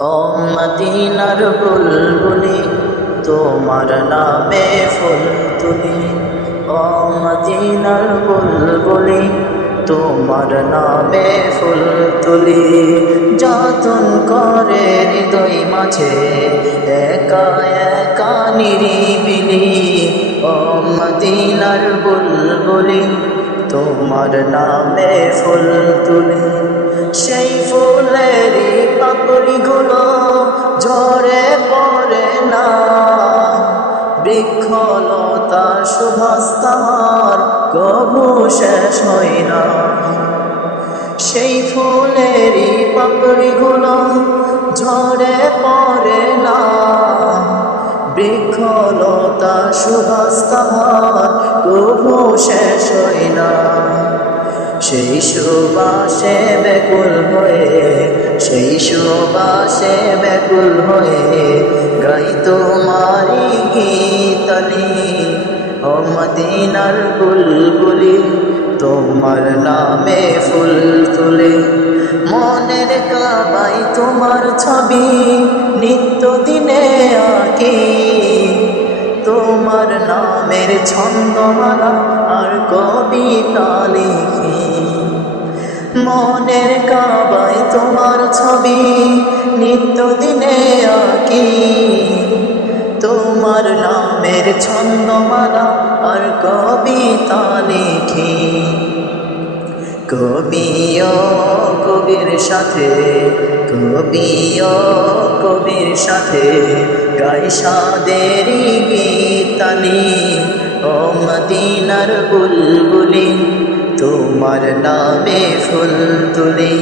ও মদিনার বুলবুলি তোমার নামে ফুল তুলি। ও মদিনার বুলবুলি তোমার নামে ফুল তুলি। যতন করে হৃদয় মাঝে একা একা নিরিবিলি। ও মদিনার বুলবুলি তোমার নামে ফুল তুলি। সেই ফুলেরই পাপড়িগুলো ঝরে পড়ে না, বৃক্ষলতার সুবাস তাহার কবু শেষ হয় না। সেই ফুলেরই পাপড়িগুলো ঝরে পড়ে না, বৃক্ষলতার সুবাস তাহার কবু শেষ হয় না। সেই সুবাসে ব্যাকুল হয়ে, সেই সুবাসে ব্যাকুল হয়ে গাই তোমারি গীতালি। ও মদিনার বুলবুলি তোমার নামে ফুল তুলে। মনের কাবাই তোমার ছবি নিত্য দিনে আঁকি। তোমার নামের ছন্দমালা আর কবিতা লিখি। মনের কাবায় তোমার ছবি নিত্য দিনে আঁকি। তোমার নামের ছন্দমালা আর কবিতা লিখি। কবিও কবির সাথে, কবিও কবির সাথে গাই সাদেরি গীতালি। ও মদিনার বুলবুলি তোমার নামে ফুল তুলি।